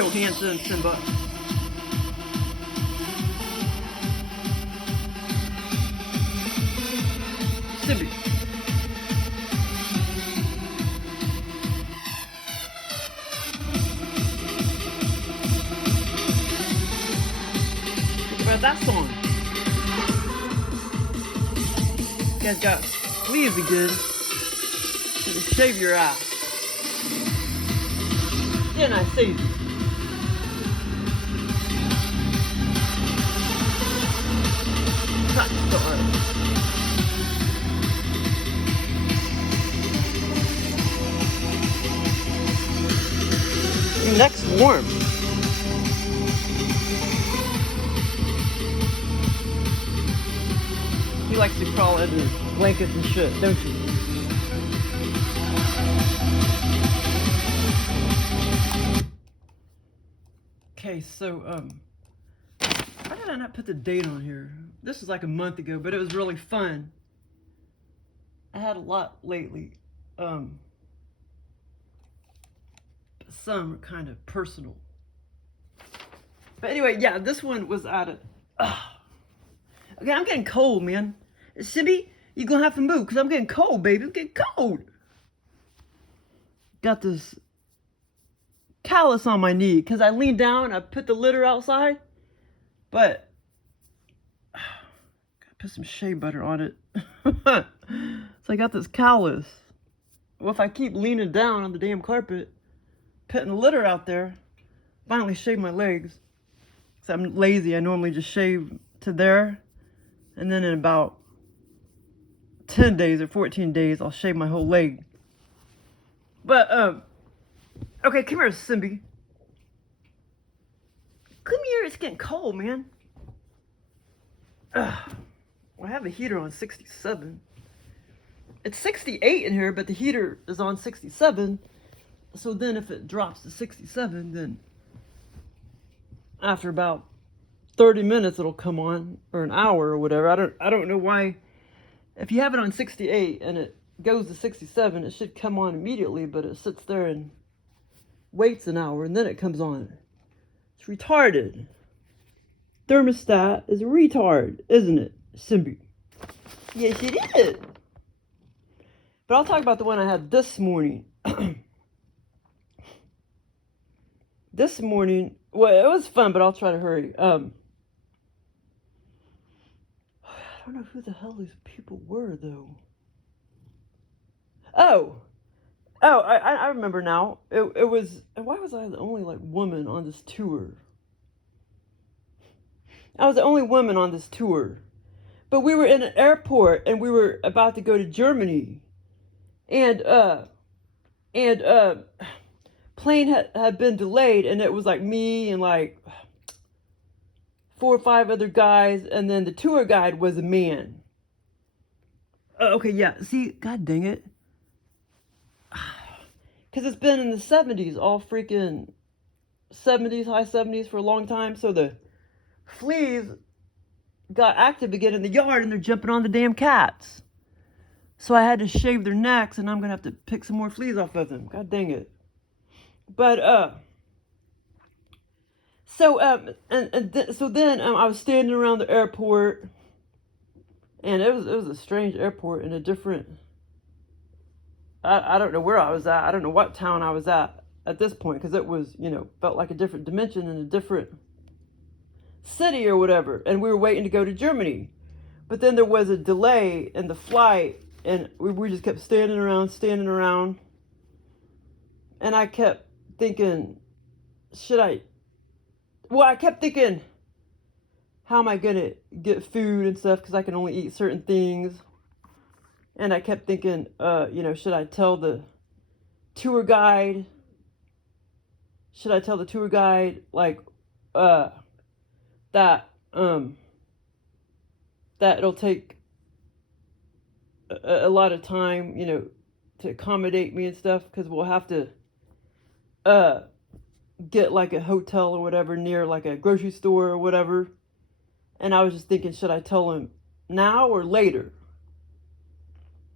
your hands in, Simba. Simba. Think about that song. You guys got fleas again. Gonna shave your ass. Didn't I save you? Cut star. Your neck's warm. He likes to crawl under blankets and shit, don't you? Okay, so, why did I not put the date on here? This was like a month ago, but it was really fun. I had a lot lately. Some kind of personal. But anyway, yeah, this one was out of... Okay, I'm getting cold, man. Simby, you're gonna have to move, because I'm getting cold, baby. I'm getting cold. Got this callus on my knee, because I leaned down, I put the litter outside, but... gotta put some shea butter on it. So I got this callus. Well, if I keep leaning down on the damn carpet, putting the litter out there, finally shave my legs. Because I'm lazy, I normally just shave to there. And then in about 10 days or 14 days, I'll shave my whole leg. But, okay, come here, Simby. Come here, it's getting cold, man. Well, I have a heater on 67. It's 68 in here, but the heater is on 67. So then if it drops to 67, then after about 30 minutes it'll come on, or an hour or whatever. I don't know why. If you have it on 68 and it goes to 67, it should come on immediately, but it sits there and waits an hour and then it comes on. It's retarded. Thermostat is a retard, isn't it, Simby? Yes, it is. But I'll talk about the one I had this morning. This morning, well, it was fun, but I'll try to hurry. I don't know who the hell these people were, though. I remember now. It was, why was I the only, like, woman on this tour? I was the only woman on this tour. But we were in an airport, and we were about to go to Germany. And plane had been delayed, and it was like me and like 4 or 5 other guys, and then the tour guide was a man. Okay, yeah, see, god dang it. Because it's been in the 70s, all freaking 70s, high 70s for a long time, so the fleas got active again in the yard, and they're jumping on the damn cats. So I had to shave their necks, and I'm going to have to pick some more fleas off of them. God dang it. But, so then I was standing around the airport, and it was a strange airport in a different, I don't know where I was at. I don't know what town I was at this point, because it was, felt like a different dimension in a different city or whatever. And we were waiting to go to Germany. But then there was a delay in the flight, and we just kept standing around. And I kept thinking, I kept thinking, how am I going to get food and stuff, because I can only eat certain things. And I kept thinking, should I tell the tour guide? Like, that it'll take a lot of time, to accommodate me and stuff, because we'll have to get like a hotel or whatever near like a grocery store or whatever. And I was just thinking, should I tell him now or later?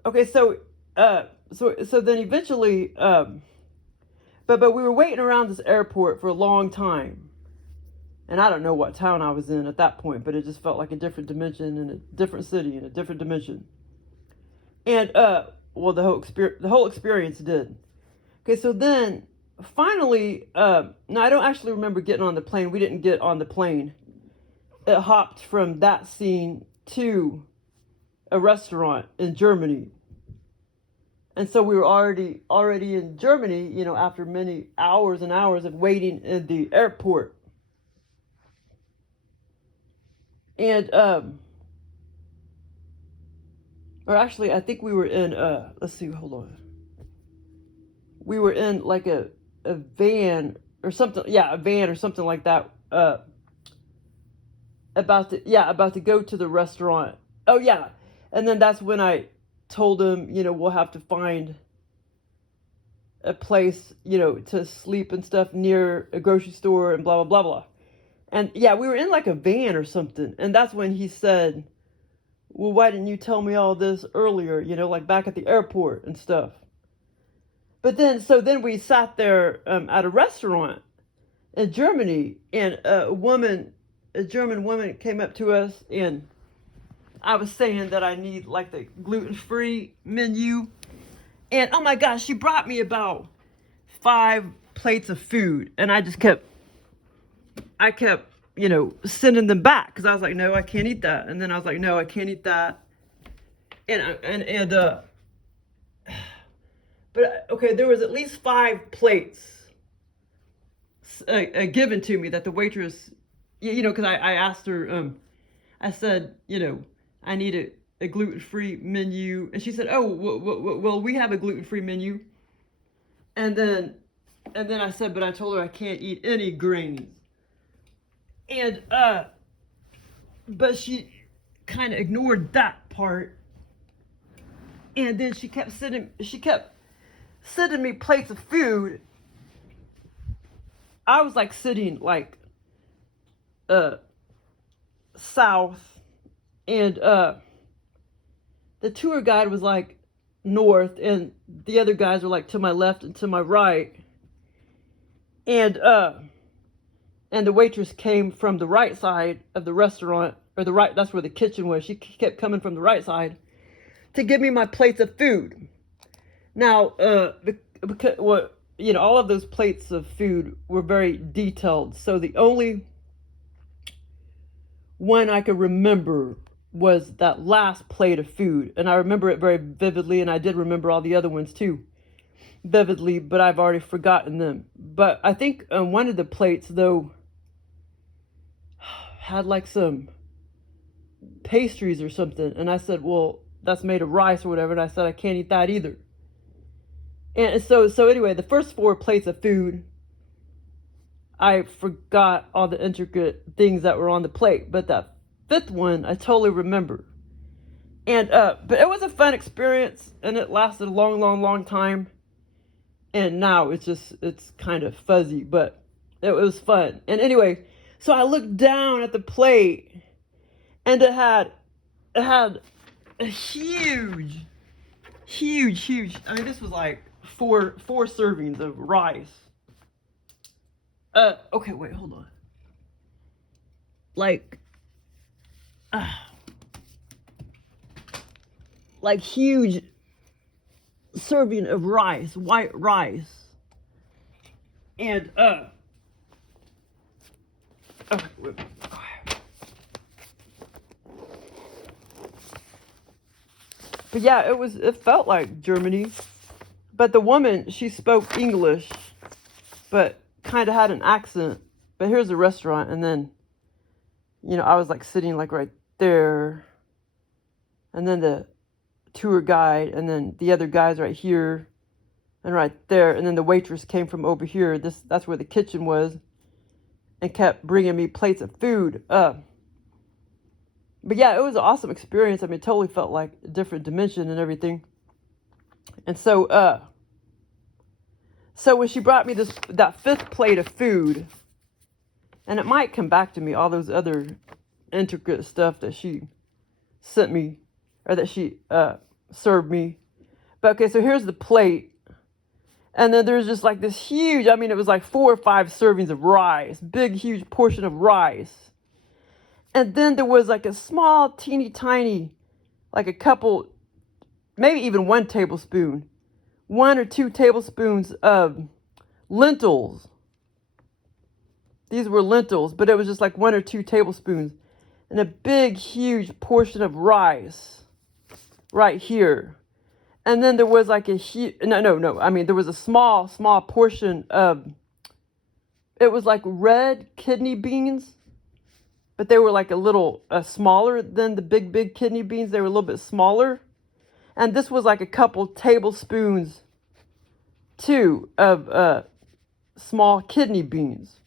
Okay, so then eventually, But we were waiting around this airport for a long time. And I don't know what town I was in at that point, but it just felt like a different dimension in a different city in a different dimension. And well, the whole experience did. Okay, so then finally, no, I don't actually remember getting on the plane. We didn't get on the plane. It hopped from that scene to a restaurant in Germany. And so we were already in Germany, you know, after many hours and hours of waiting in the airport. And or actually I think we were in let's see, hold on. We were in like a van or something, yeah, a van or something like that, about to go to the restaurant. Oh yeah. And then that's when I told him, you know, we'll have to find a place, you know, to sleep and stuff near a grocery store and blah blah blah blah. And yeah, we were in like a van or something. And that's when he said, well, why didn't you tell me all this earlier, you know, like back at the airport and stuff. But then, so then we sat there at a restaurant in Germany, and a German woman came up to us, and I was saying that I need like the gluten-free menu. And oh my gosh, she brought me about 5 plates of food, and I kept, you know, sending them back because I was like, no, I can't eat that. And then I was like, no, I can't eat that. But okay, there was at least 5 plates given to me that the waitress, you know, because I asked her, I said, you know, I need a gluten-free menu. And she said, oh, well, we have a gluten-free menu. And then I said, but I told her I can't eat any grains. And, but she kind of ignored that part. And then she kept sending me plates of food. I was like sitting like, south, and, the tour guide was like north, and the other guys were like to my left and to my right. And the waitress came from the right side of the restaurant, or the right, that's where the kitchen was. She kept coming from the right side to give me my plates of food. Now, because, well, you know, all of those plates of food were very detailed. So the only one I could remember was that last plate of food. And I remember it very vividly, and I did remember all the other ones too vividly, but I've already forgotten them. But I think one of the plates, though, had like some pastries or something. And I said, well, that's made of rice or whatever. And I said, I can't eat that either. And so anyway, the first 4 plates of food, I forgot all the intricate things that were on the plate. But that 5th one, I totally remember. And, but it was a fun experience, and it lasted a long, long, long time. And now it's kind of fuzzy, but it was fun. And anyway, so I looked down at the plate, and it had a huge, I mean, this was like four servings of rice. Okay, wait, hold on. Like huge serving of rice, white rice. And, okay, wait. But yeah, it felt like Germany. But the woman, she spoke English, but kind of had an accent. But here's the restaurant, and then, you know, I was like sitting like right there. And then the tour guide, and then the other guys right here and right there. And then the waitress came from over here. That's where the kitchen was, and kept bringing me plates of food. But yeah, it was an awesome experience. I mean, it totally felt like a different dimension and everything. And so, so when she brought me that 5th plate of food, and it might come back to me, all those other intricate stuff that she sent me, or that she served me. But okay, so here's the plate. And then there's just like this huge, I mean, it was like 4 or 5 servings of rice, big, huge portion of rice. And then there was like a small, teeny tiny, like a couple, maybe even 1 tablespoon, 1 or 2 tablespoons of lentils. These were lentils, but it was just like 1 or 2 tablespoons. And a big, huge portion of rice right here. And then there was like a huge, no. I mean, there was a small portion of, it was like red kidney beans, but they were like a little smaller than the big kidney beans. They were a little bit smaller. And this was like a couple tablespoons, too, of small kidney beans.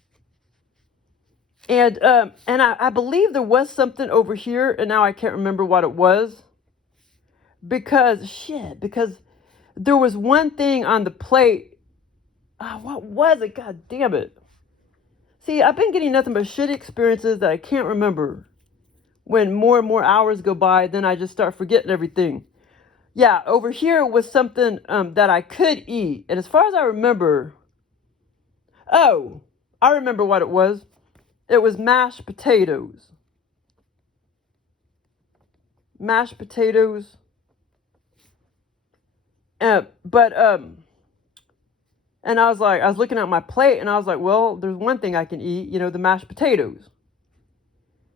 And I believe there was something over here, and now I can't remember what it was. Because there was one thing on the plate. Oh, what was it? God damn it. See, I've been getting nothing but shitty experiences that I can't remember. When more and more hours go by, then I just start forgetting everything. Yeah, over here was something that I could eat. And as far as I remember, oh, I remember what it was. It was mashed potatoes. Mashed potatoes. And I was looking at my plate, and I was like, well, there's one thing I can eat, the mashed potatoes.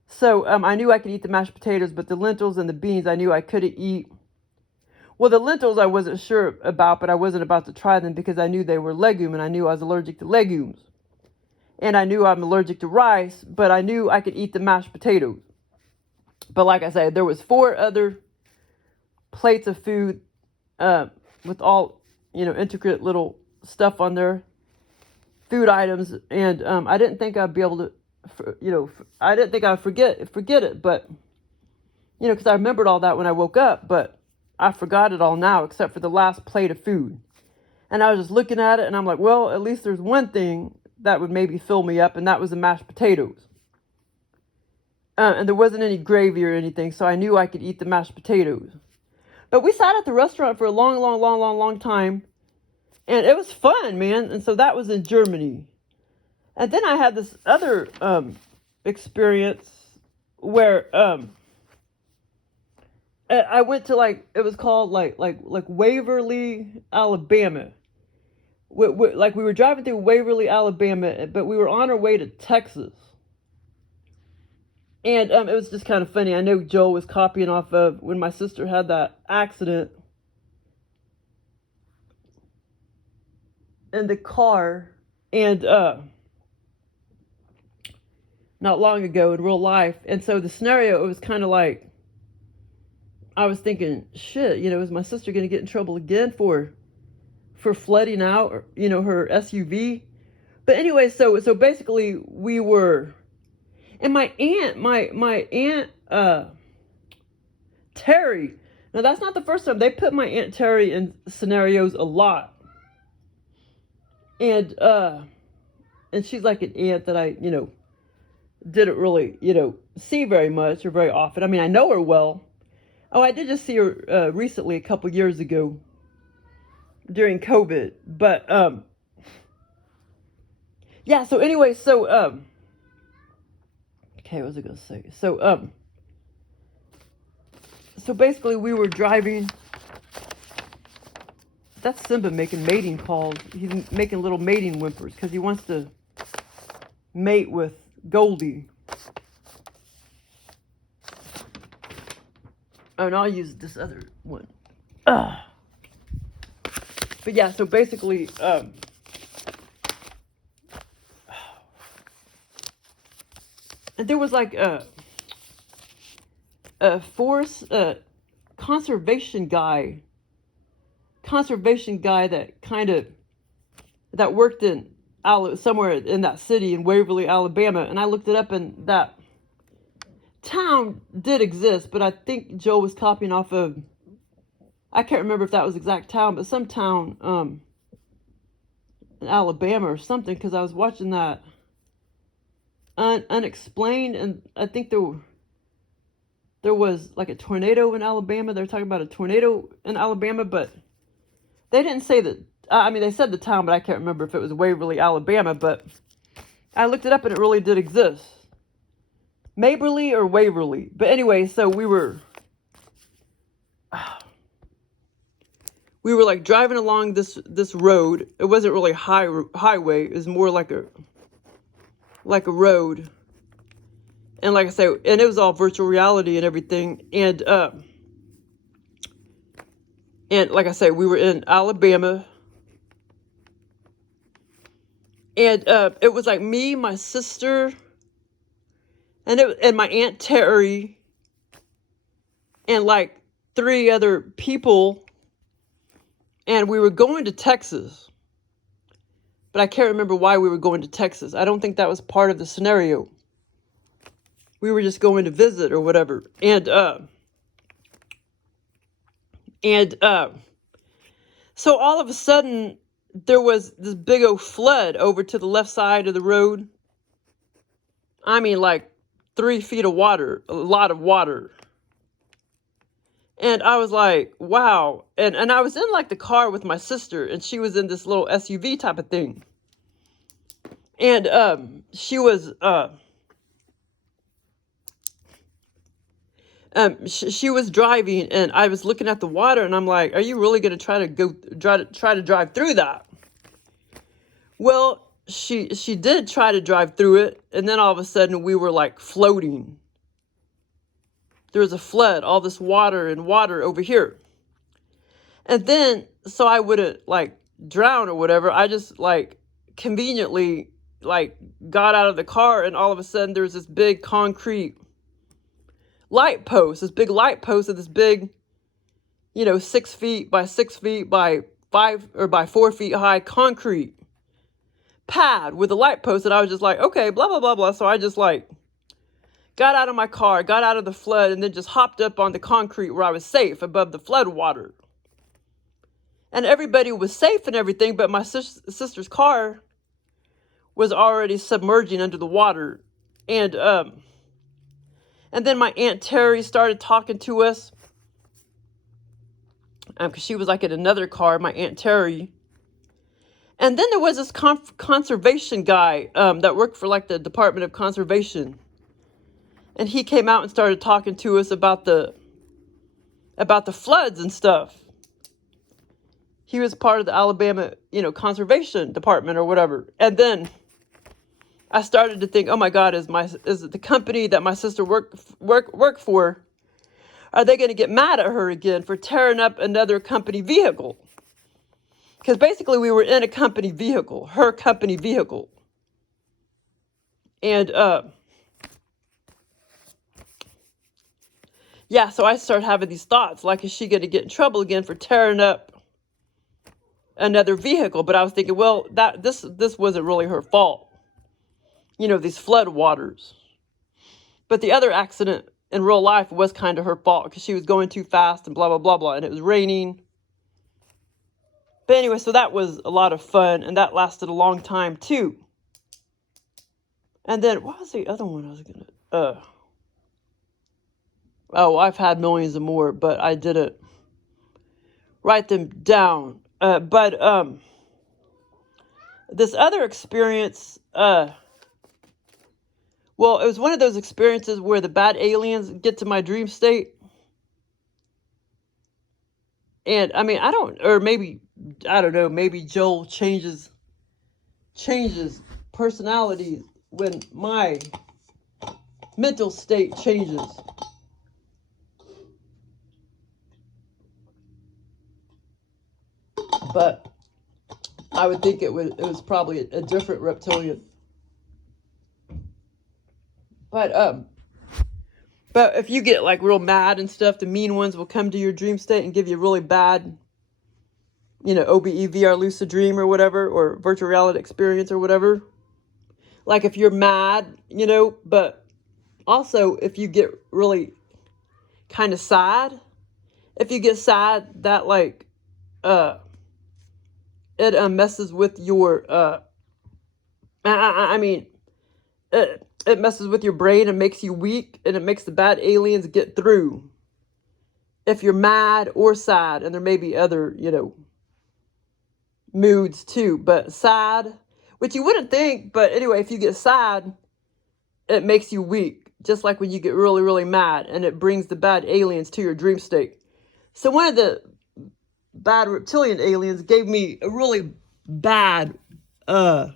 So I knew I could eat the mashed potatoes, but the lentils and the beans I knew I couldn't eat. Well, the lentils I wasn't sure about, but I wasn't about to try them because I knew they were legume, and I knew I was allergic to legumes. And I knew I'm allergic to rice, but I knew I could eat the mashed potatoes. But like I said, there was 4 other plates of food with all, intricate little stuff on there, food items, and I didn't think I'd be able to, I didn't think I'd forget it, but, because I remembered all that when I woke up, but I forgot it all now, except for the last plate of food. And I was just looking at it, and I'm like, well, at least there's one thing that would maybe fill me up, and that was the mashed potatoes. And there wasn't any gravy or anything, so I knew I could eat the mashed potatoes. But we sat at the restaurant for a long time, and it was fun, man. And so that was in Germany. And then I had this other experience where I went to it was called like Waverly, Alabama. We were driving through Waverly, Alabama, but we were on our way to Texas. And it was just kind of funny. I know Joel was copying off of when my sister had that accident in the car, and not long ago in real life. And so the scenario, it was kind of like, I was thinking, shit, is my sister going to get in trouble again for flooding out, or, her SUV? But anyway, so basically we were, and my aunt Terry, now that's not the first time. They put my Aunt Terry in scenarios a lot. And she's like an aunt that I, didn't really, see very much or very often. I mean, I know her well. Oh, I did just see her recently, a couple years ago during COVID. But, yeah, so anyway, so, okay, what was I going to say? So basically we were driving. That's Simba making mating calls. He's making little mating whimpers because he wants to mate with Goldie. Oh, and I'll use this other one. But yeah, so basically, and there was like a forest conservation guy that worked in somewhere in that city in Waverly, Alabama, and I looked it up, and that town did exist, but I think Joe was copying off of, I can't remember if that was the exact town, but some town in Alabama or something, because I was watching that Unexplained, and I think there was like a tornado in Alabama. They were talking about a tornado in Alabama, but they didn't say that I mean, they said the town, but I can't remember if it was Waverly, Alabama, but I looked it up and it really did exist. Maberly or Waverly. But anyway, so we were like driving along this road. It wasn't really highway. It was more like a road. And like I say, and it was all virtual reality and everything. And like I say, we were in Alabama. And it was like me, my sister, and my Aunt Terry, and like 3 other people. And we were going to Texas. But I can't remember why we were going to Texas. I don't think that was part of the scenario. We were just going to visit or whatever. And so all of a sudden, there was this big old flood over to the left side of the road. I mean, like 3 feet of water, a lot of water. And I was like, wow. And I was in like the car with my sister, and she was in this little SUV type of thing. And she was she was driving, and I was looking at the water, and I'm like, are you really going to try to drive through that? Well, she did try to drive through it, and then all of a sudden we were like floating. There was a flood, all this water and water over here. And then, so I wouldn't like drown or whatever, I just like conveniently like got out of the car, and all of a sudden there was this big concrete light post, and this big, 6 feet by 6 feet by 5 or by 4 feet high concrete pad with a light post. And I was just like, okay, blah, blah, blah, blah. So I just like got out of my car, got out of the flood, and then just hopped up on the concrete where I was safe above the flood water. And everybody was safe and everything, but my sister's car was already submerging under the water. And then my Aunt Terry started talking to us. Because she was like in another car, my Aunt Terry. And then there was this conservation guy that worked for like the Department of Conservation. And he came out and started talking to us about the floods and stuff. He was part of the Alabama, Conservation Department or whatever. And then I started to think, oh my God, is the company that my sister work for, are they going to get mad at her again for tearing up another company vehicle? Because basically we were in a company vehicle, her company vehicle. And yeah, so I started having these thoughts, like, is she going to get in trouble again for tearing up another vehicle? But I was thinking, well, this wasn't really her fault. These flood waters. But the other accident in real life was kind of her fault, because she was going too fast and blah, blah, blah, blah. And it was raining. But anyway, so that was a lot of fun. And that lasted a long time too. And then, what was the other one I was going to... Oh, I've had millions of more, but I didn't write them down. But this other experience... Well, it was one of those experiences where the bad aliens get to my dream state. And I mean, I don't know, maybe Joel changes personality when my mental state changes. But I would think it was probably a different reptilian. But if you get like real mad and stuff, the mean ones will come to your dream state and give you really bad, OBE, VR, lucid dream or whatever, or virtual reality experience or whatever. Like if you're mad, but also if you get really kind of sad, if you get sad, that like, it messes with your, it messes with your brain and makes you weak, and it makes the bad aliens get through. If you're mad or sad, and there may be other, moods too, but sad, which you wouldn't think, but anyway, if you get sad, it makes you weak, just like when you get really, really mad, and it brings the bad aliens to your dream state. So one of the bad reptilian aliens gave me a really bad, OBE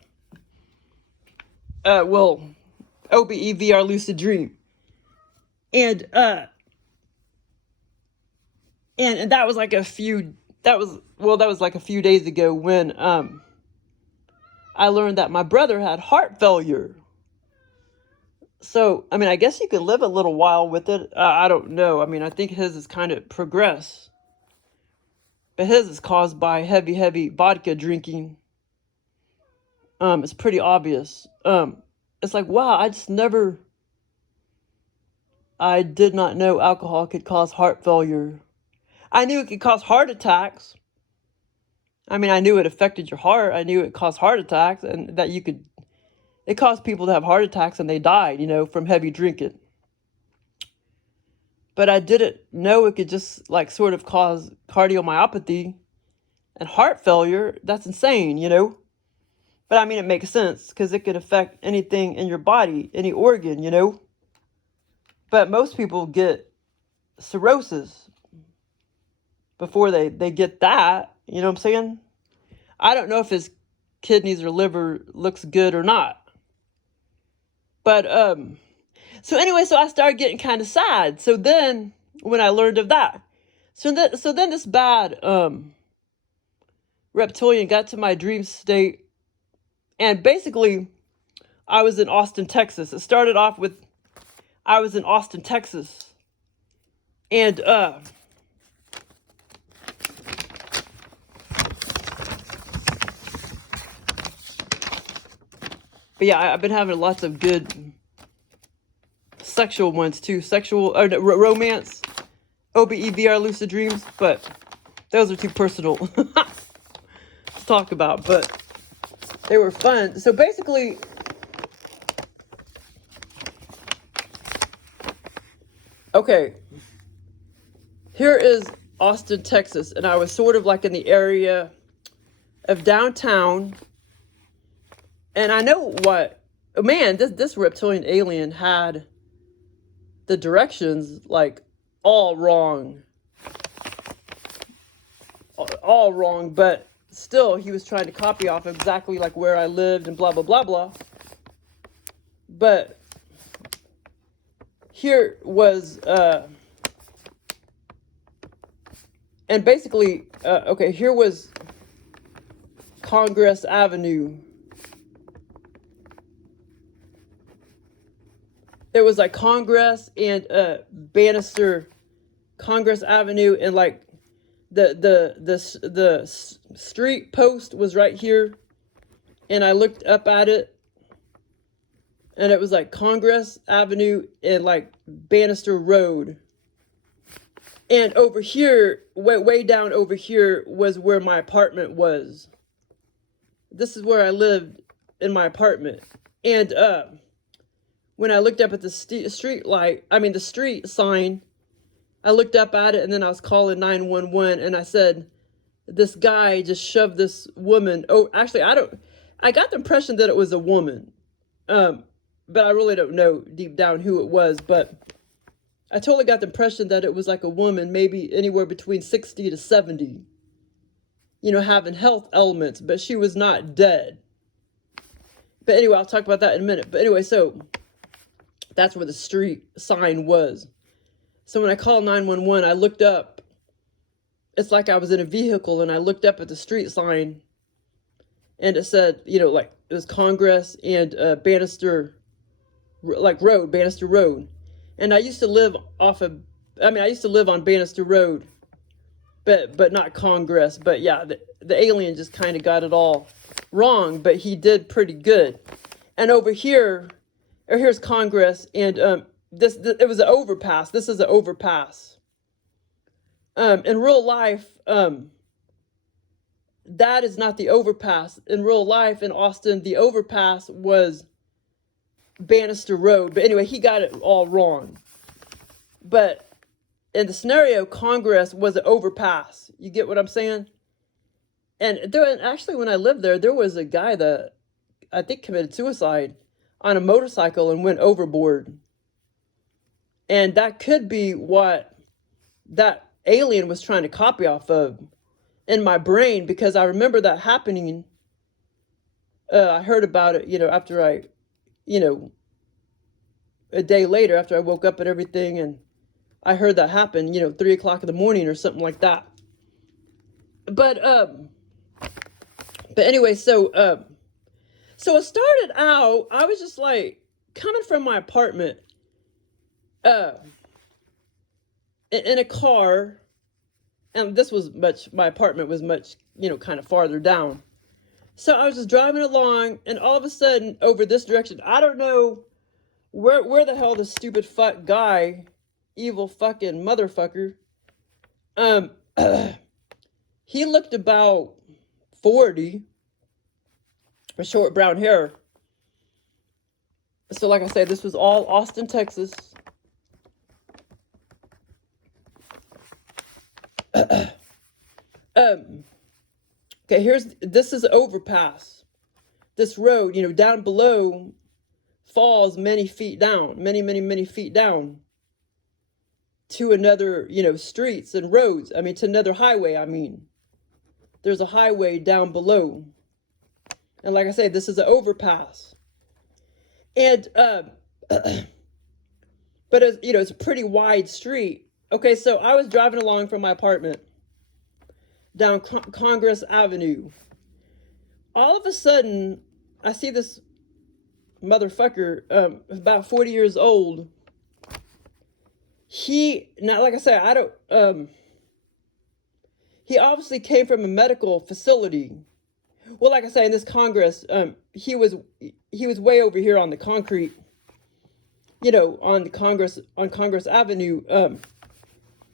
lucid dream. And that was like a few days ago when I learned that my brother had heart failure. So, I mean, I guess you could live a little while with it. I don't know. I mean, I think his is kind of progressed. But his is caused by heavy vodka drinking. It's pretty obvious. It's like, wow, I did not know alcohol could cause heart failure. I knew it could cause heart attacks. I mean, I knew it affected your heart. I knew it caused heart attacks, and that it caused people to have heart attacks and they died, from heavy drinking. But I didn't know it could just like sort of cause cardiomyopathy and heart failure. That's insane, But I mean, it makes sense because it could affect anything in your body, any organ, But most people get cirrhosis before they get that. You know what I'm saying? I don't know if his kidneys or liver looks good or not. But, so anyway, so I started getting kind of sad. So then, when I learned of that, so then this bad, reptilian got to my dream state, and basically, I was in Austin, Texas. It started off with, I was in Austin, Texas, and, but yeah, I've been having lots of good sexual ones too. Romance, OBEVR lucid dreams, but those are too personal to talk about, but they were fun. So basically, okay, here is Austin, Texas, and I was sort of like in the area of downtown. And I know what, man, this reptilian alien had the directions like all wrong, but still he was trying to copy off exactly like where I lived and blah, blah, blah, blah. But here was, and basically, okay, here was Congress Avenue. There was like Congress and Bannister, Congress Avenue, and like the street post was right here, and I looked up at it, and it was like Congress Avenue and like Bannister Road, and over here, way down over here was where my apartment was. This is where I lived in my apartment, and when I looked up at the the street sign, I looked up at it, and then I was calling 911, and I said, this guy just shoved this woman. Oh, actually, I got the impression that it was a woman. But I really don't know deep down who it was, but I totally got the impression that it was like a woman, maybe anywhere between 60 to 70, having health ailments, but she was not dead. But anyway, I'll talk about that in a minute. But anyway, so that's where the street sign was. So when I called 911, I looked up. It's like I was in a vehicle, and I looked up at the street sign, and it said, like it was Congress and Bannister, like Road, Bannister Road. And I used to live I used to live on Bannister Road, but not Congress. But yeah, the alien just kind of got it all wrong, but he did pretty good. And over here, here's Congress, and it was an overpass. This is an overpass. In real life, that is not the overpass. In real life, in Austin, the overpass was Bannister Road. But anyway, he got it all wrong. But in the scenario, Congress was an overpass. You get what I'm saying? And actually, when I lived there, there was a guy that I think committed suicide on a motorcycle and went overboard. And that could be what that alien was trying to copy off of in my brain, because I remember that happening. I heard about it, after a day later, after I woke up and everything, and I heard that happen, 3 o'clock in the morning or something like that. But anyway, so it started out, I was just like coming from my apartment, in a car, and my apartment was much, kind of farther down. So I was just driving along, and all of a sudden, over this direction, I don't know where the hell this stupid fuck guy, evil fucking motherfucker, he looked about 40, with short brown hair. So like I said, this was all Austin, Texas. Okay, this is overpass. This road, down below falls many feet down, many feet down to another, streets and roads. I mean, to another highway, I mean. There's a highway down below. And like I say, this is an overpass. And, but it's a pretty wide street. Okay, so I was driving along from my apartment down Congress Avenue. All of a sudden, I see this motherfucker, about 40 years old. Now, like I said, he obviously came from a medical facility. Well, like I say, in this Congress, he was way over here on the concrete, on Congress Avenue.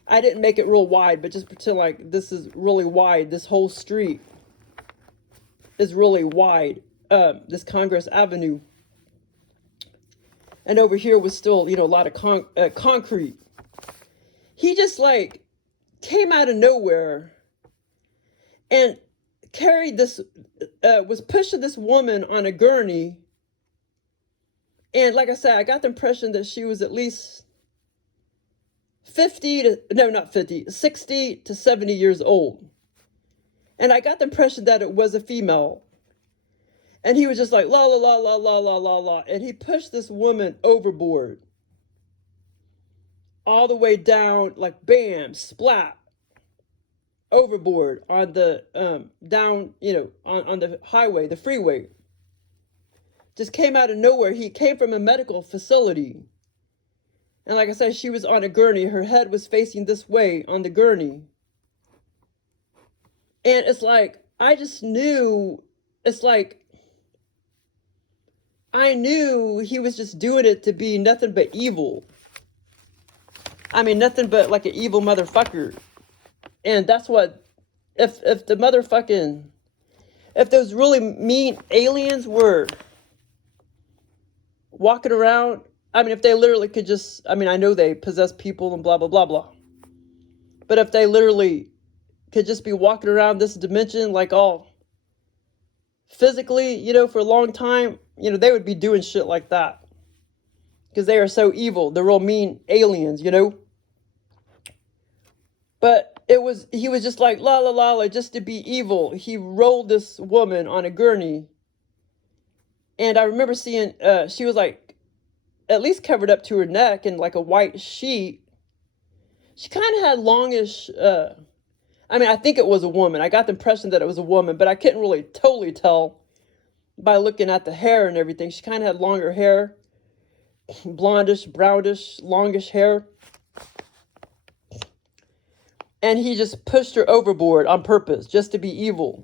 I didn't make it real wide, but just pretend like this is really wide. This whole street is really wide, this Congress Avenue. And over here was still, a lot of concrete. He just like came out of nowhere and was pushing this woman on a gurney. And like I said, I got the impression that she was at least 60 to 70 years old. And I got the impression that it was a female. And he was just like, la, la, la, la, la, la, la, la. And he pushed this woman overboard. All the way down, like bam, splat. Overboard on the, down, on the highway, the freeway. Just came out of nowhere. He came from a medical facility. And like I said, she was on a gurney. Her head was facing this way on the gurney. And it's like, I just knew, I knew he was just doing it to be nothing but evil. I mean, nothing but like an evil motherfucker. And that's what, if those really mean aliens were walking around, I mean, if they literally could just, I mean, I know they possess people and blah, blah, blah, blah. But if they literally could just be walking around this dimension, like all physically, for a long time, they would be doing shit like that. Because they are so evil. They're real mean aliens, But he was just like, la, la, la, la, just to be evil. He rolled this woman on a gurney. And I remember seeing, she was like, at least covered up to her neck in like a white sheet. She kind of had longish, I mean, I think it was a woman. I got the impression that it was a woman, but I couldn't really totally tell by looking at the hair and everything. She kind of had longer hair, blondish, brownish, longish hair. And he just pushed her overboard on purpose, just to be evil.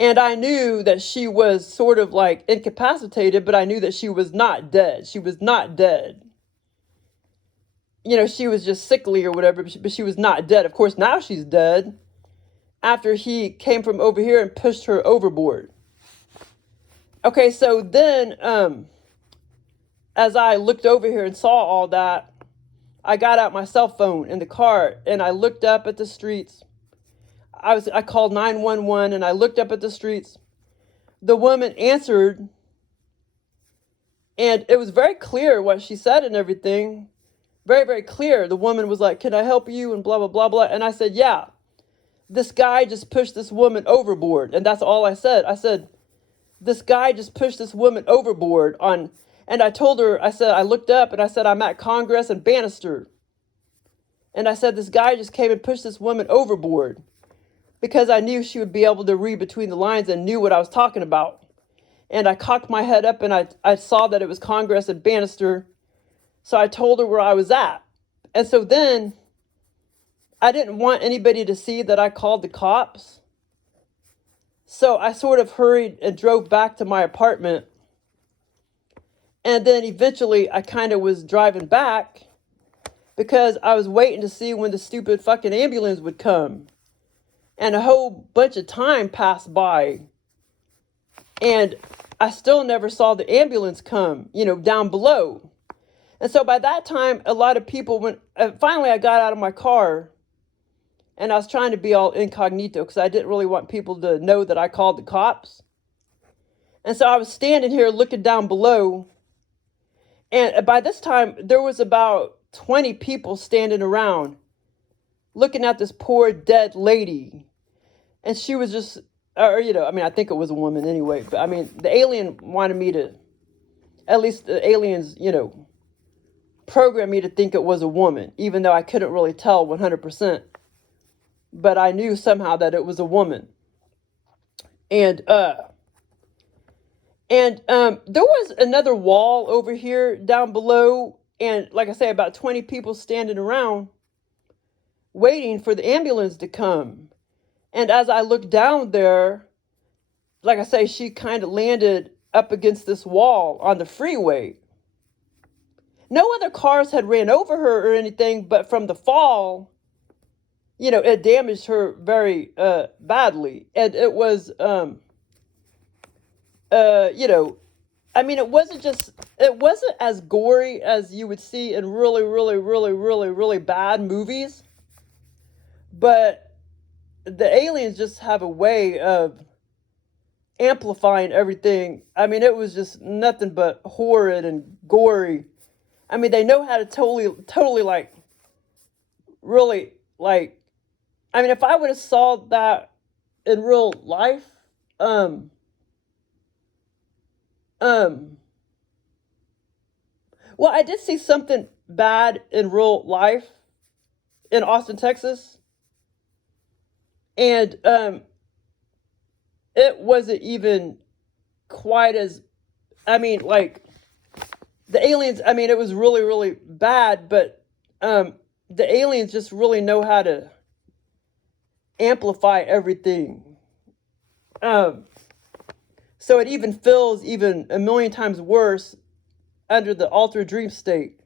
And I knew that she was sort of like incapacitated, but I knew that she was not dead. She was not dead. She was just sickly or whatever, but she was not dead. Of course, now she's dead after he came from over here and pushed her overboard. Okay, so then, as I looked over here and saw all that, I got out my cell phone in the car and I looked up at the streets. I called 911 and I looked up at the streets. The woman answered, and it was very clear what she said and everything. Very, very clear. The woman was like, "Can I help you?" and blah, blah, blah, blah. And I said, "Yeah, this guy just pushed this woman overboard." And that's all I said. I said, "This guy just pushed this woman overboard on," and I told her, I said, I looked up and I said, "I'm at Congress and Bannister." And I said, "This guy just came and pushed this woman overboard," because I knew she would be able to read between the lines and knew what I was talking about. And I cocked my head up and I saw that it was Congress and Bannister. So I told her where I was at. And so then I didn't want anybody to see that I called the cops. So I sort of hurried and drove back to my apartment. And then eventually I kind of was driving back because I was waiting to see when the stupid fucking ambulance would come. And a whole bunch of time passed by. And I still never saw the ambulance come, down below. And so by that time, a lot of people finally I got out of my car and I was trying to be all incognito because I didn't really want people to know that I called the cops. And so I was standing here looking down below. And by this time, there was about 20 people standing around looking at this poor dead lady. And she was just, I think it was a woman anyway. But the alien wanted me to, at least the aliens, programmed me to think it was a woman, even though I couldn't really tell 100%. But I knew somehow that it was a woman. And there was another wall over here down below. And like I say, about 20 people standing around waiting for the ambulance to come. And as I looked down there, like I say, she kind of landed up against this wall on the freeway. No other cars had ran over her or anything, but from the fall, it damaged her very badly. And it was, it wasn't as gory as you would see in really, really, really, really, really bad movies. But the aliens just have a way of amplifying everything. It was just nothing but horrid and gory. They know how to totally really if I would have saw that in real life, well, I did see something bad in real life in Austin, Texas. And it wasn't even quite as, the aliens, it was really, really bad, but the aliens just really know how to amplify everything. So it even feels even a million times worse under the altered dream state,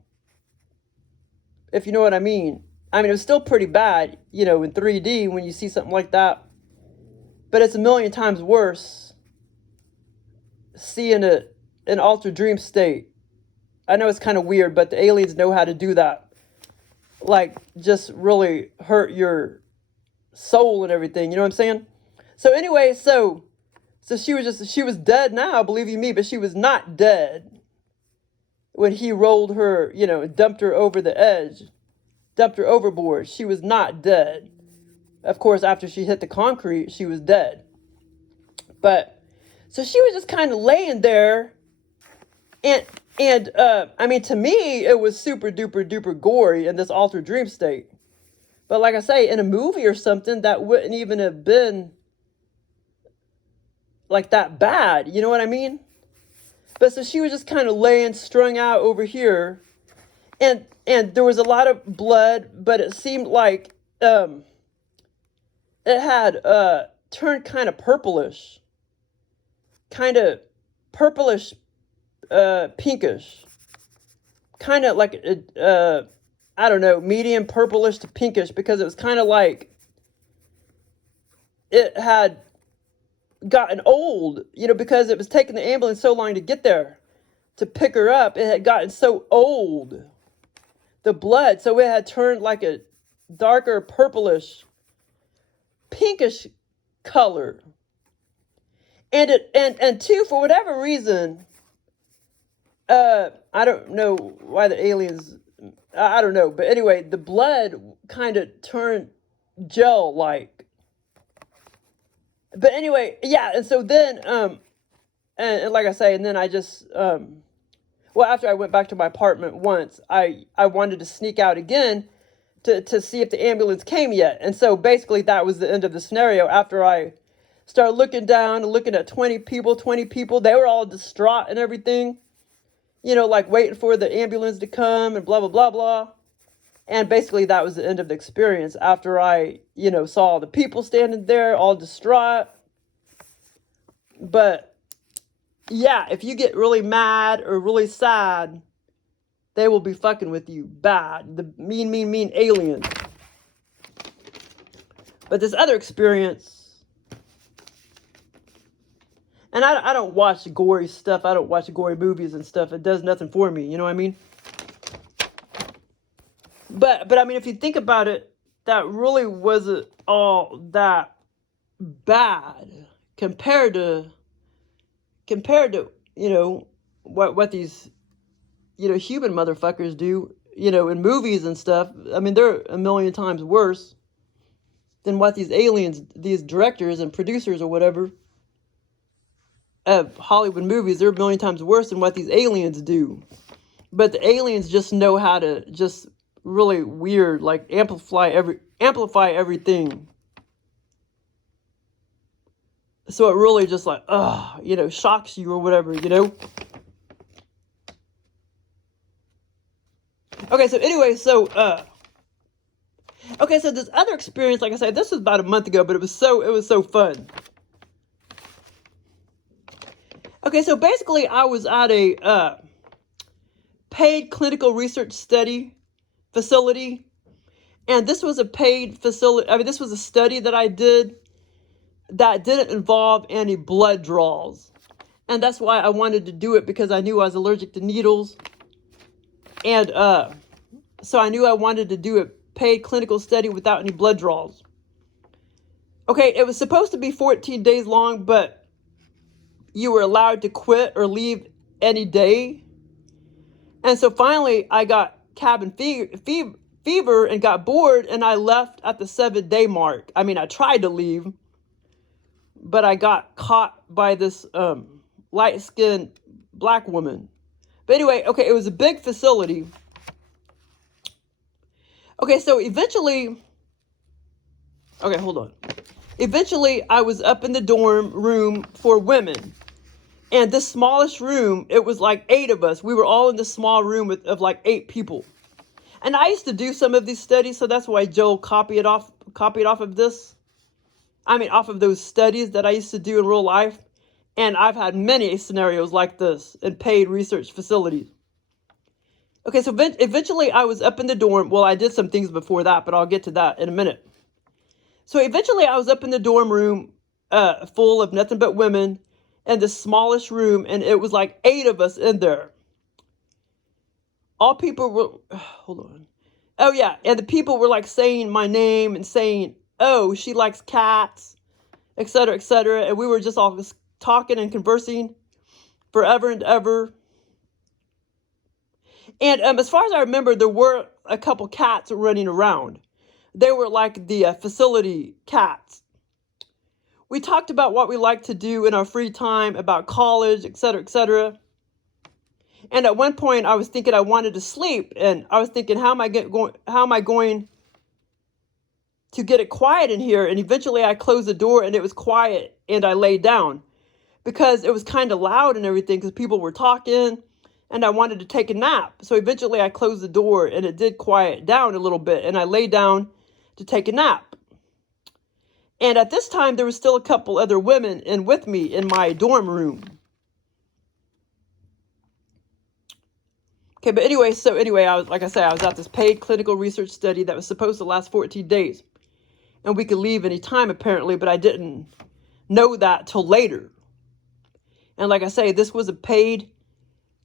if you know what I mean. It was still pretty bad, in 3D when you see something like that. But it's a million times worse seeing it in altered dream state. I know it's kind of weird, but the aliens know how to do that. Just really hurt your soul and everything. You know what I'm saying? So anyway, so she was dead now, believe you me, but she was not dead when he rolled her, dumped her over the edge, dumped her overboard. She was not dead. Of course, after she hit the concrete, she was dead. But, so she was just kind of laying there. And to me, it was super duper duper gory in this altered dream state. But like I say, in a movie or something, that wouldn't even have been that bad. You know what I mean? But so she was just kind of laying strung out over here. And there was a lot of blood, but it seemed like it had turned kind of purplish. Kind of purplish, pinkish. Kind of like, I don't know, medium purplish to pinkish, because it was kind of like it had gotten old, because it was taking the ambulance so long to get there to pick her up. It had gotten so old, the blood, so it had turned like a darker purplish pinkish color. And two, for whatever reason, I don't know why the aliens, I don't know. But anyway, the blood kind of turned gel-like. But anyway, yeah, and so then, and like I say, and then I just, well, after I went back to my apartment once, I wanted to sneak out again to see if the ambulance came yet. And so basically that was the end of the scenario. After I started looking down and looking at 20 people, they were all distraught and everything, you know, like waiting for the ambulance to come and blah, blah, blah, blah. And basically that was the end of the experience after I, you know, saw all the people standing there all distraught. But yeah, if you get really mad or really sad, they will be fucking with you bad. The mean aliens. But this other experience, and I don't watch gory stuff. I don't watch gory movies and stuff. It does nothing for me. You know what I mean? But I mean, if you think about it, that really wasn't all that bad compared to you know what these, you know, human motherfuckers do, you know, in movies and stuff. I mean, they're a million times worse than what these aliens, these directors and producers or whatever of Hollywood movies, they're a million times worse than what these aliens do. But the aliens just know how to just really weird, like amplify everything. So it really just like, you know, shocks you or whatever, you know? Okay, so anyway, so this other experience, like I said, this was about a month ago, but it was so fun. Okay, so basically I was at a paid clinical research study facility, and this was a paid facility. I mean, this was a study that I did that didn't involve any blood draws, and that's why I wanted to do it, because I knew I was allergic to needles. And so I knew I wanted to do a paid clinical study without any blood draws. Okay, it was supposed to be 14 days long, but you were allowed to quit or leave any day. And so finally I got cabin fever and got bored, and I left at the 7-day mark. I mean, I tried to leave, but I got caught by this light-skinned black woman. But anyway, okay, it was a big facility. Okay, so eventually, okay, hold on. Eventually, I was up in the dorm room for women. And this smallest room, it was like 8 of us. We were all in this small room of like 8 people. And I used to do some of these studies, so that's why Joel copied off of this. I mean, off of those studies that I used to do in real life. And I've had many scenarios like this in paid research facilities. Okay, so eventually I was up in the dorm. Well, I did some things before that, but I'll get to that in a minute. So eventually I was up in the dorm room full of nothing but women in the smallest room, and it was like 8 of us in there. All people were, hold on. Oh yeah, and the people were like saying my name and saying, oh, she likes cats, etc., etc. And we were just all talking and conversing forever and ever. And as far as I remember, there were a couple cats running around. They were like the facility cats. We talked about what we like to do in our free time, about college, etc., etc. And at one point, I was thinking I wanted to sleep, and I was thinking, how am I going to get it quiet in here? And eventually, I closed the door, and it was quiet, and I laid down because it was kind of loud and everything, because people were talking, and I wanted to take a nap. So eventually, I closed the door, and it did quiet down a little bit, and I lay down to take a nap. And at this time, there was still a couple other women with me in my dorm room. Okay, but anyway, I was, like I said, I was at this paid clinical research study that was supposed to last 14 days. And we could leave any time, apparently, but I didn't know that till later. And like I say, this was a paid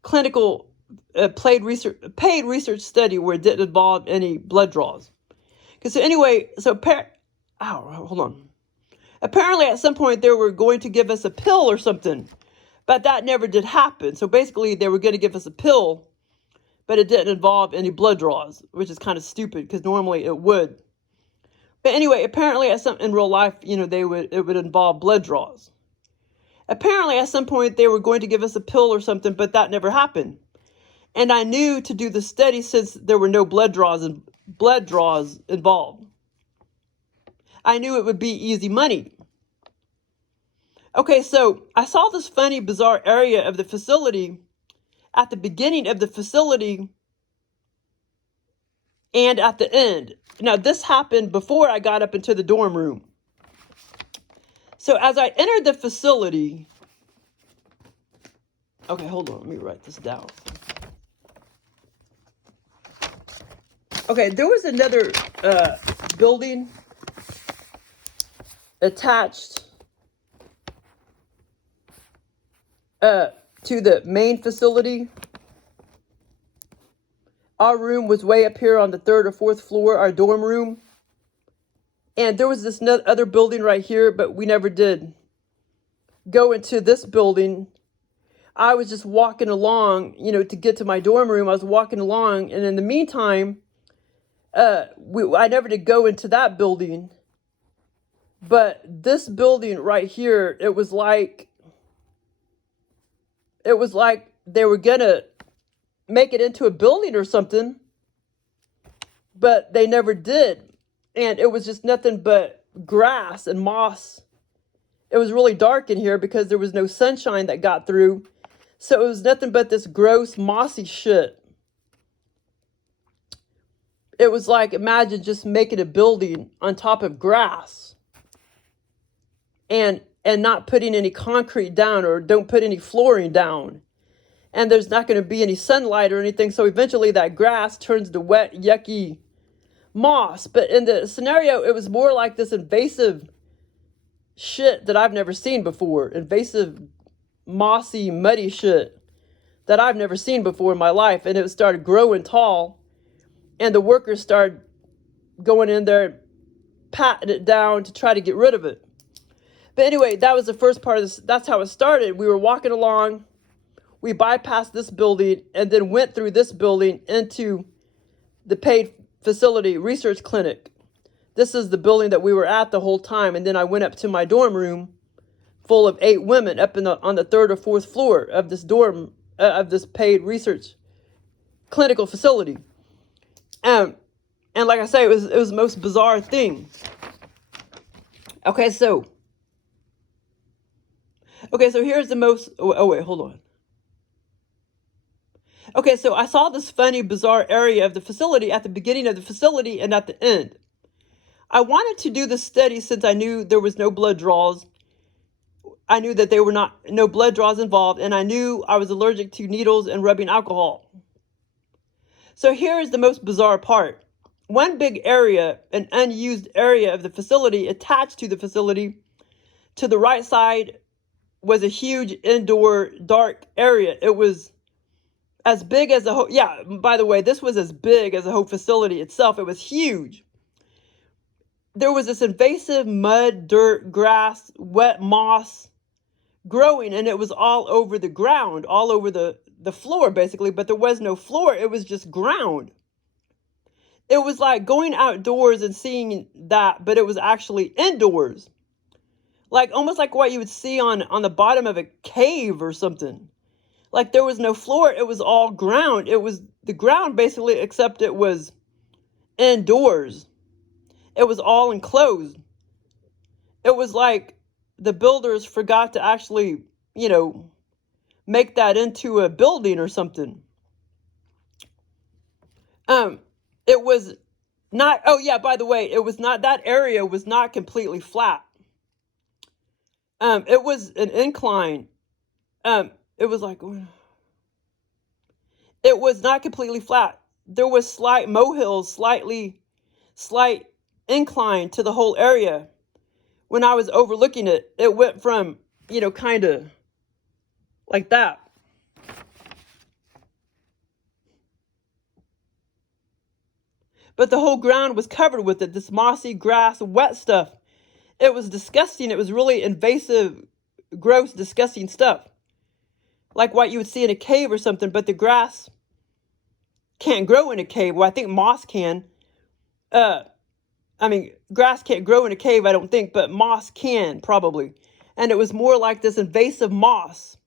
clinical, paid research study where it didn't involve any blood draws. Okay, so anyway, hold on. Apparently, at some point, they were going to give us a pill or something, but that never did happen. So basically, they were going to give us a pill, but it didn't involve any blood draws, which is kind of stupid because normally it would. But anyway, apparently, in real life, it would involve blood draws. Apparently, at some point, they were going to give us a pill or something, but that never happened. And I knew to do the study since there were no blood draws involved. I knew it would be easy money. Okay, so I saw this funny, bizarre area of the facility at the beginning of the facility and at the end. Now, this happened before I got up into the dorm room. So as I entered the facility, okay, hold on, let me write this down. Okay, there was another building attached to the main facility. Our room was way up here on the 3rd or 4th floor, our dorm room. And there was this other building right here, but we never did go into this building. I was just walking along, to get to my dorm room. I was walking along, and in the meantime, I never did go into that building. But this building right here, it was like they were gonna make it into a building or something, but they never did. And it was just nothing but grass and moss. It was really dark in here because there was no sunshine that got through. So it was nothing but this gross, mossy shit. It was like, imagine just making a building on top of grass and not putting any concrete down, or don't put any flooring down. And there's not going to be any sunlight or anything. So eventually that grass turns to wet, yucky moss. But in the scenario, it was more like this invasive shit that I've never seen before. Invasive, mossy, muddy shit that I've never seen before in my life. And it started growing tall. And the workers started going in there, patting it down to try to get rid of it. But anyway, that was the first part of this. That's how it started. We were walking along. We bypassed this building and then went through this building into the paid facility research clinic. This is the building that we were at the whole time. And then I went up to my dorm room full of 8 women up on the 3rd or 4th floor of this of this paid research clinical facility. And like I say, it was the most bizarre thing. Okay, so here's the most, wait, hold on. Okay, so I saw this funny, bizarre area of the facility at the beginning of the facility and at the end. I wanted to do the study since I knew there was no blood draws. I knew that there were no blood draws involved, and I knew I was allergic to needles and rubbing alcohol. So here is the most bizarre part. One big area, an unused area of the facility attached to the facility, to the right side was a huge indoor dark area. It was as big as the whole, by the way, this was as big as the whole facility itself. It was huge. There was this invasive mud, dirt, grass, wet moss growing, and it was all over the ground, all over the floor, basically, but there was no floor. It was just ground. It was like going outdoors and seeing that, but it was actually indoors. Like, almost like what you would see on the bottom of a cave or something. Like, there was no floor. It was all ground. It was the ground, basically, except it was indoors. It was all enclosed. It was like the builders forgot to actually, make that into a building or something. It was not, by the way, it was not, that area was not completely flat. It was an incline. It was like, it was not completely flat. There was slight molehills, slight incline to the whole area. When I was overlooking it, it went from, kind of like that. But the whole ground was covered with it, this mossy grass, wet stuff. it was disgusting. It was really invasive, gross, disgusting stuff. Like what you would see in a cave or something, but the grass can't grow in a cave. Well, I think moss can. I mean, grass can't grow in a cave, I don't think, but moss can, probably. And it was more like this invasive moss.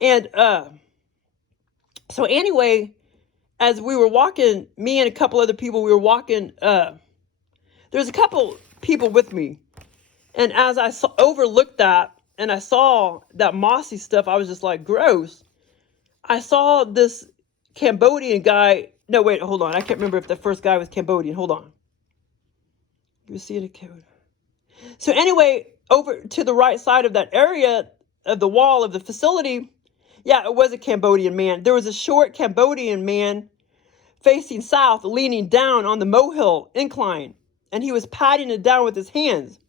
And so anyway, as we were walking, me and a couple other people, we were walking, there's a couple people with me. And as I overlooked that, and I saw that mossy stuff, I was just like, gross. I saw this Cambodian guy. No, wait, hold on. I can't remember if the first guy was Cambodian. Hold on. You see it? So anyway, over to the right side of that area of the wall of the facility, yeah, it was a Cambodian man. There was a short Cambodian man facing south, leaning down on the molehill incline, and he was patting it down with his hands.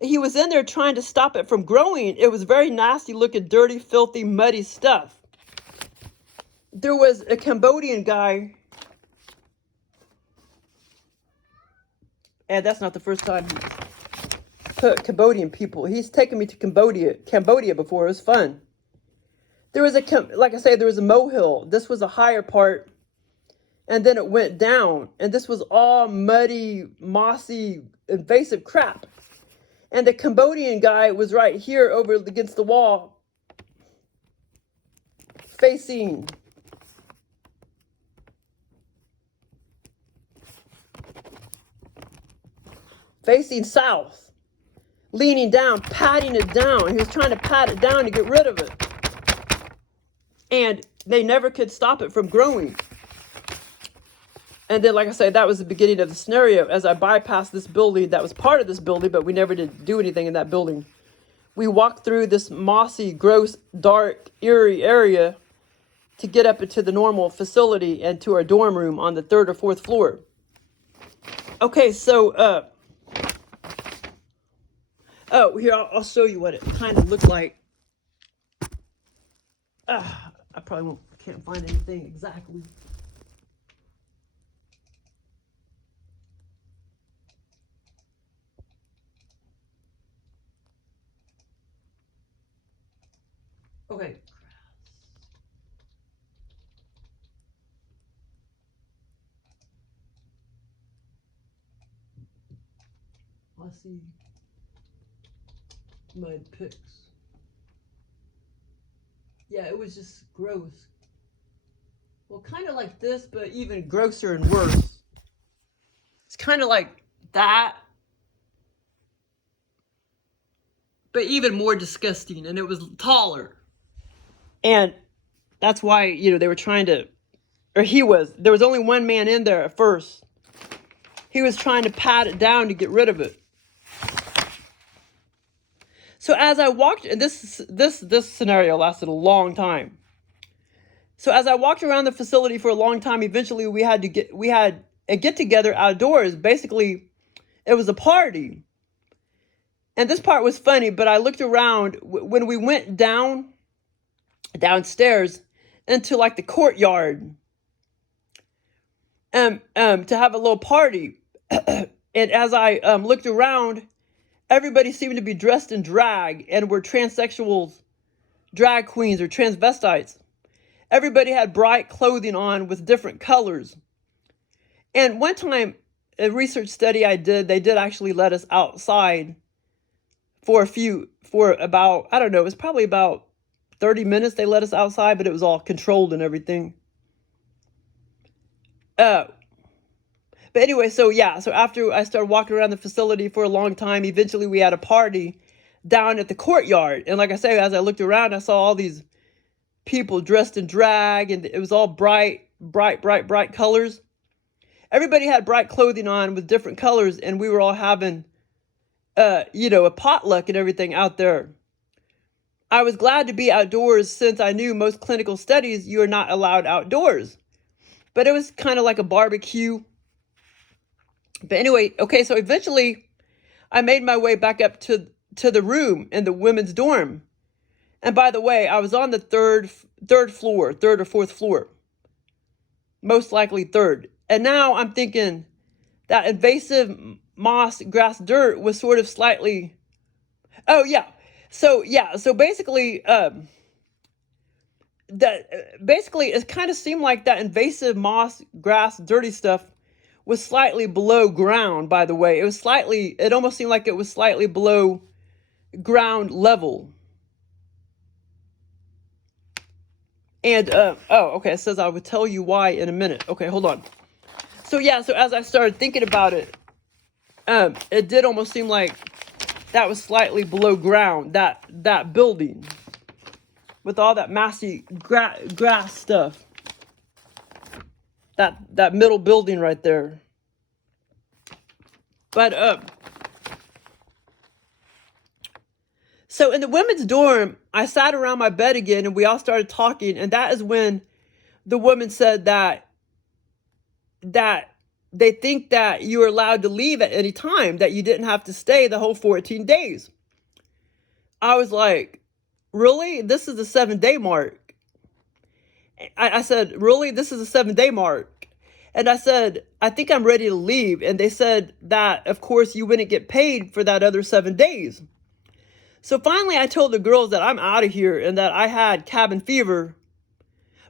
He was in there trying to stop it from growing. It was very nasty looking, dirty, filthy, muddy stuff. There was a Cambodian guy. And that's not the first time he's put Cambodian people. He's taken me to Cambodia before. It was fun. There was like I say, there was a molehill. This was a higher part. And then it went down. And this was all muddy, mossy, invasive crap. And the Cambodian guy was right here over against the wall, facing south, leaning down, patting it down. He was trying to pat it down to get rid of it. And they never could stop it from growing. And then, like I said, that was the beginning of the scenario. As I bypassed this building that was part of this building, but we never did do anything in that building. We walked through this mossy, gross, dark, eerie area to get up into the normal facility and to our dorm room on the 3rd or 4th floor. Okay, so, oh, here, I'll show you what it kind of looked like. I probably can't find anything exactly. Okay. Let's see. Mud picks. Yeah, it was just gross. Well, kind of like this, but even grosser and worse. It's kind of like that, but even more disgusting, and it was taller. And that's why, you know, they were trying to, or there was only one man in there at first. He was trying to pat it down to get rid of it. So as I walked, and this scenario lasted a long time. So as I walked around the facility for a long time, eventually we had a get together outdoors. Basically, it was a party. And this part was funny, but I looked around when we went downstairs into like the courtyard to have a little party. And as I looked around, everybody seemed to be dressed in drag and were transsexuals, drag queens, or transvestites. Everybody had bright clothing on with different colors. And one time, a research study I did, they did actually let us outside for about, I don't know, it was probably about 30 minutes they let us outside, but it was all controlled and everything. But anyway, so after I started walking around the facility for a long time, eventually we had a party down at the courtyard. And like I say, as I looked around, I saw all these people dressed in drag, and it was all bright colors. Everybody had bright clothing on with different colors, and we were all having, a potluck and everything out there. I was glad to be outdoors since I knew most clinical studies, you are not allowed outdoors. But it was kind of like a barbecue. But anyway, okay, so eventually I made my way back up to the room in the women's dorm. And by the way, I was on the third or 4th floor. Most likely 3rd. And now I'm thinking that invasive moss, grass, dirt was sort of slightly, oh yeah. So basically, basically it kind of seemed like that invasive moss, grass, dirty stuff was slightly below ground, by the way. It almost seemed like it was slightly below ground level. And, okay, it says I would tell you why in a minute. Okay, hold on. So yeah, so as I started thinking about it, it did almost seem like that was slightly below ground, that building, with all that massy grass stuff. That middle building right there. But, so in the women's dorm, I sat around my bed again and we all started talking. And that is when the woman said that they think that you are allowed to leave at any time, that you didn't have to stay the whole 14 days. I was like, really? This is the 7-day mark. I said, really? This is the 7-day mark. And I said, I think I'm ready to leave. And they said that, of course, you wouldn't get paid for that other 7 days. So finally, I told the girls that I'm out of here and that I had cabin fever.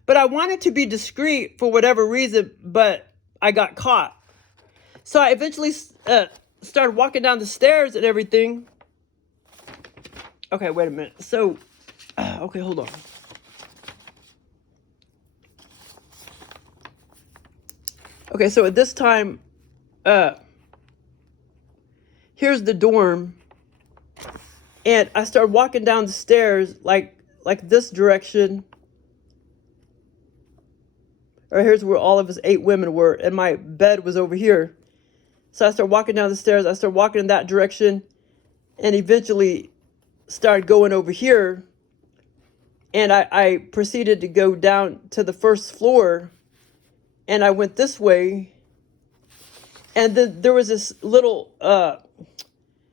But I wanted to be discreet for whatever reason, but I got caught. So I eventually started walking down the stairs and everything. Okay, wait a minute. So, okay, hold on. Okay, so at this time, here's the dorm. And I started walking down the stairs like this direction. Or here's where all of us 8 women were. And my bed was over here. So I started walking down the stairs. I started walking in that direction. And eventually started going over here. And I proceeded to go down to the first floor. And I went this way. And then there was this little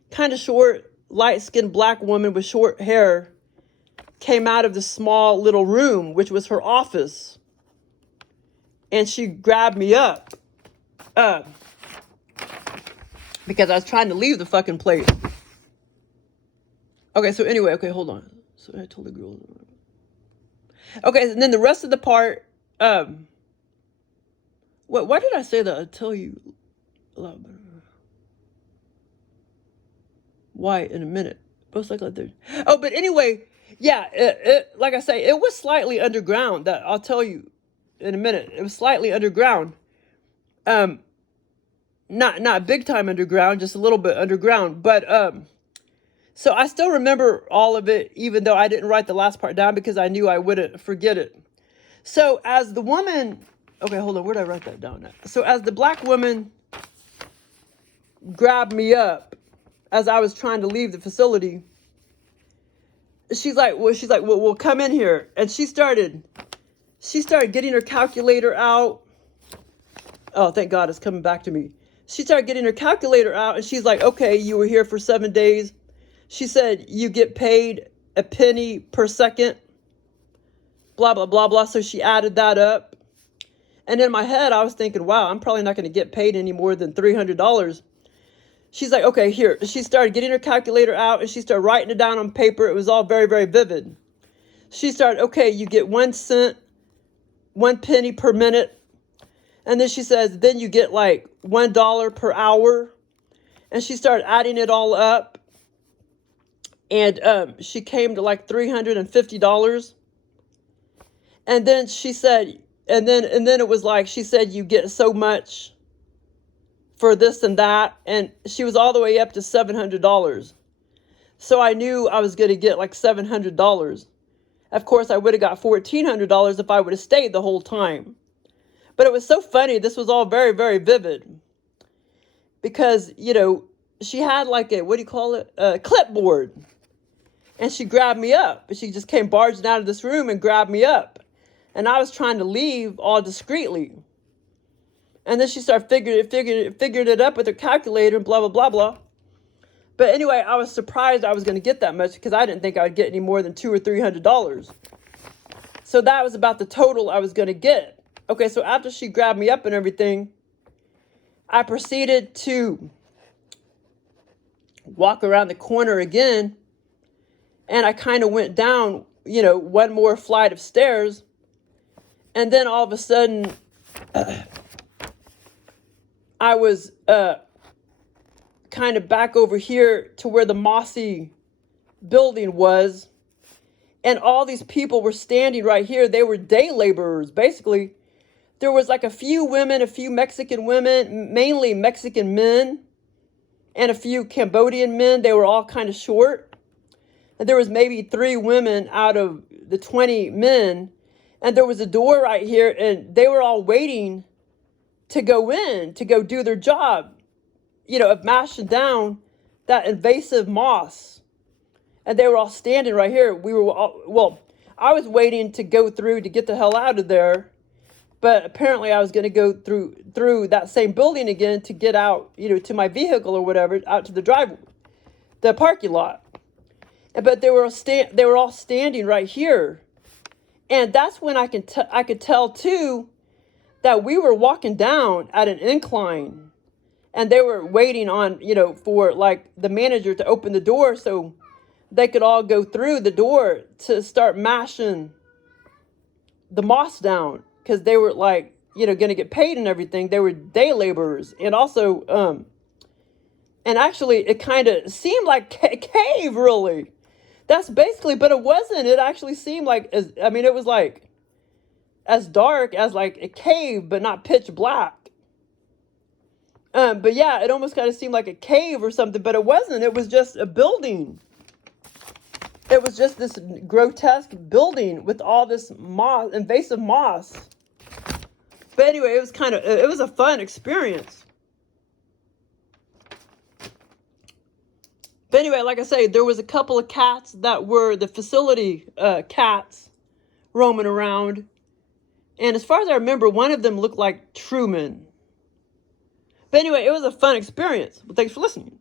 kind of short, light-skinned black woman with short hair came out of the small little room, which was her office. And she grabbed me up because I was trying to leave the fucking place. Okay, so anyway, okay, hold on. So I told the girl. Okay, and then the rest of the part, why did I say that? I'll tell you a lot better. Why in a minute. Most likely there. Oh, but anyway, yeah, like I say, it was slightly underground. That I'll tell you in a minute. It was slightly underground. Not big time underground, just a little bit underground. But so I still remember all of it, even though I didn't write the last part down because I knew I wouldn't forget it. So as the woman, okay, hold on, where did I write that down at? So as the black woman grabbed me up as I was trying to leave the facility, she's like, well, come in here. And she started getting her calculator out. Oh, thank God it's coming back to me. She started getting her calculator out and she's like, okay, you were here for 7 days. She said, you get paid a penny per second, blah, blah, blah, blah. So she added that up. And in my head, I was thinking, wow, I'm probably not going to get paid any more than $300. She's like, okay, here. She started getting her calculator out and she started writing it down on paper. It was all very, very vivid. She started, okay, you get 1 cent, 1 penny per minute. And then she says, then you get like $1 per hour. And she started adding it all up. And she came to like $350. And then she said, and then it was like, she said, you get so much for this and that. And she was all the way up to $700. So I knew I was going to get like $700. Of course, I would have got $1,400 if I would have stayed the whole time. But it was so funny. This was all very, very vivid. Because, you know, she had like a, what do you call it? A clipboard. And she grabbed me up. She just came barging out of this room and grabbed me up. And I was trying to leave all discreetly. And then she started figuring it up with her calculator and blah, blah, blah, blah. But anyway, I was surprised I was going to get that much because I didn't think I would get any more than $200 or $300. So that was about the total I was going to get. Okay, so after she grabbed me up and everything, I proceeded to walk around the corner again, and I kind of went down, you know, one more flight of stairs, and then all of a sudden, I was kind of back over here to where the mossy building was, and all these people were standing right here. They were day laborers, basically. There was like a few women, a few Mexican women, mainly Mexican men, and a few Cambodian men. They were all kind of short. And there was maybe 3 women out of the 20 men. And there was a door right here, and they were all waiting to go in, to go do their job, you know, of mashing down that invasive moss. And they were all standing right here. We were all, well, I was waiting to go through to get the hell out of there. But apparently I was going to go through that same building again to get out, you know, to my vehicle or whatever, out to the the parking lot. But they were all standing right here. And that's when I could tell too that we were walking down at an incline, and they were waiting on, you know, for like the manager to open the door so they could all go through the door to start mashing the moss down, because they were like, you know, going to get paid and everything. They were day laborers. And also, and actually it kind of seemed like a cave, really. That's basically, but it wasn't. It actually seemed like, it was like as dark as like a cave, but not pitch black. But yeah, it almost kind of seemed like a cave or something, but it wasn't. It was just a building. It was just this grotesque building with all this moss, invasive moss. But anyway, it was a fun experience. But anyway, like I say, there was a couple of cats that were the facility cats roaming around. And as far as I remember, one of them looked like Truman. But anyway, it was a fun experience. Well, thanks for listening.